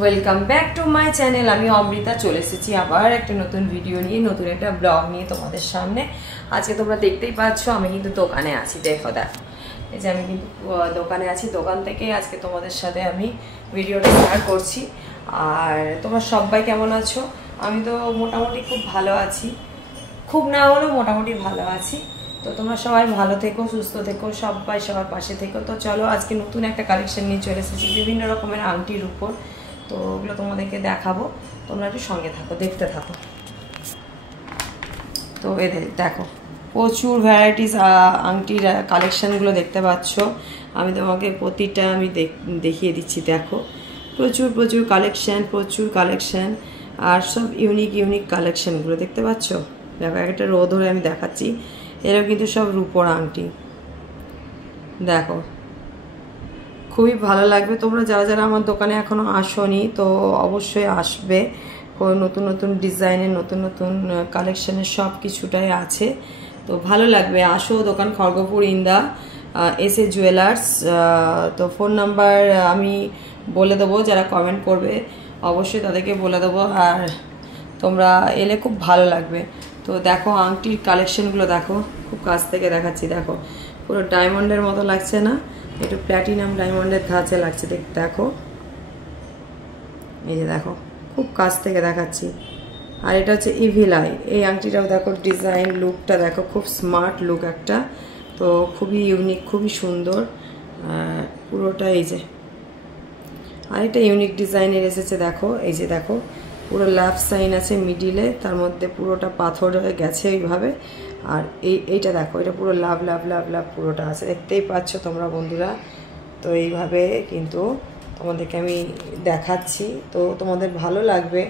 Welcome back to my channel. আমি অমৃতা চলে এসেছি আবার একটা নতুন ভিডিও নিয়ে, নতুন একটা ব্লগ নিয়ে তোমাদের সামনে। আজকে তোমরা দেখতেই পাচ্ছ আমি কিন্তু দোকানে আছি। দেখো এই যে আমি কিন্তু দোকানে আছি। দোকান থেকে আজকে তোমাদের সাথে আমি ভিডিওটা শেয়ার করছি। আর তোমরা সবাই কেমন আছো? আমি তো মোটামুটি খুব ভালো আছি, খুব না হলেও মোটামুটি ভালো আছি। তো তোমরা সবাই ভালো থেকো, সুস্থ থেকো, সবাই সবার পাশে থেকো। তো চলো আজকে নতুন একটা কালেকশন নিয়ে চলে এসেছি বিভিন্ন রকমের আংটির উপর। তো ওগুলো তোমাদেরকে দেখাবো, তোমরা একটু সঙ্গে থাকো, দেখতে থাকো। তো এদের দেখো প্রচুর ভ্যারাইটিস আংটির কালেকশানগুলো দেখতে পাচ্ছ। আমি তোমাকে প্রতিটা আমি দেখিয়ে দিচ্ছি। দেখো প্রচুর প্রচুর কালেকশান আর সব ইউনিক কালেকশানগুলো দেখতে পাচ্ছ। দেখো একটা রো ধরে আমি দেখাচ্ছি। এরাও কিন্তু সব রূপোর আংটি। দেখো খুবই ভালো লাগবে। তোমরা যারা যারা আমার দোকানে এখনও আসোনি তো অবশ্যই আসবে। নতুন নতুন ডিজাইনের নতুন নতুন কালেকশানের সব কিছুটাই আছে। তো ভালো লাগবে, আসো। দোকান খড়গপুর ইন্দা এসএ জুয়েলার্স। তো ফোন নাম্বার আমি বলে দেবো, যারা কমেন্ট করবে অবশ্যই তাদেরকে বলে দেবো। আর তোমরা এলে খুব ভালো লাগবে। তো দেখো আংটির কালেকশানগুলো দেখো, খুব কাছ থেকে দেখাচ্ছি। দেখো পুরো ডায়মন্ডের মতো লাগছে না, একটু প্ল্যাটিনাম ডায়মন্ডের ধাঁচে লাগছে। দেখো এই যে দেখো খুব কাছ থেকে দেখাচ্ছি। আর এটা হচ্ছে ইভিল আই। এই আংটিটাও দেখো ডিজাইন লুকটা দেখো, খুব স্মার্ট লুক একটা। তো খুবই ইউনিক, খুবই সুন্দর পুরোটা। এই যে আরেকটা ইউনিক ডিজাইনের এসেছে। দেখো এই যে দেখো পুরো লাভ সাইন আছে মিডিলে, তার মধ্যে পুরোটা পাথর হয়ে গেছে এইভাবে। আর এইটা দেখো, এটা পুরো লাভ পুরোটা আছে, দেখতেই পাচ্ছ তোমরা বন্ধুরা। তো এইভাবে কিন্তু তোমাদেরকে আমি দেখাচ্ছি, তো তোমাদের ভালো লাগবে।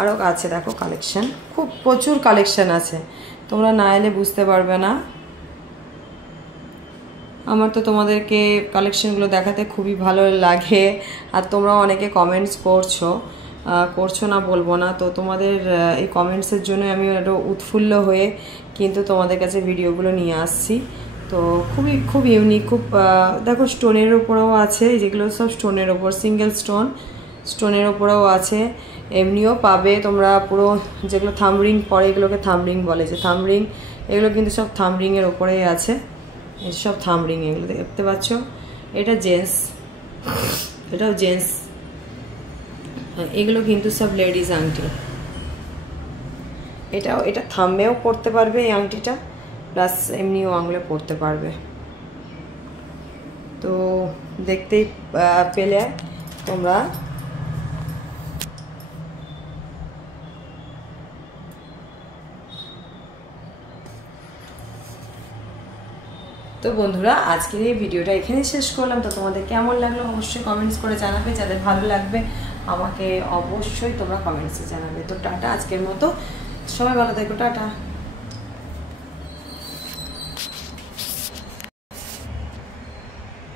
আরও আছে দেখো কালেকশান, খুব প্রচুর কালেকশান আছে, তোমরা না এলে বুঝতে পারবে না। আমার তো তোমাদেরকে কালেকশানগুলো দেখাতে খুবই ভালো লাগে। আর তোমরা অনেকে কমেন্টস করছো না বলবো না। তো তোমাদের এই কমেন্টসের জন্য আমি একটু উৎফুল্ল হয়ে কিন্তু তোমাদের কাছে ভিডিওগুলো নিয়ে আসছি। তো খুব ইউনিক, খুব দেখো স্টোনের ওপরেও আছে, যেগুলো সব স্টোনের ওপর, সিঙ্গেল স্টোনের ওপরেও আছে। এমনিও পাবে তোমরা পুরো, যেগুলো থামরিং পরে এগুলোকে থামরিং বলে, যে থামরিং এগুলো কিন্তু সব থামরিংয়ের ওপরেই আছে। এই সব থামরিং এগুলো দেখতে পাচ্ছ। এটা জেন্টস, এটাও জেন্টস। এগুলো কিন্তু সব লেডিস আংটি। এটা থাম্বেও পরতে পারবে এই আংটিটা, প্লাস এমনিও আঙুলে পরতে পারবে। তো দেখতেই পেলে তোমরা। তো বন্ধুরা আজকের এই ভিডিওটা এখানে শেষ করলাম। তো তোমাদের কেমন লাগলো অবশ্যই কমেন্টস করে জানাবে। যাদের ভালো লাগবে আমাকে অবশ্যই তোমরা কমেন্টসে জানাবে। তো টাটা, আজকের মতো সবাই ভালো থেকো, টাটা।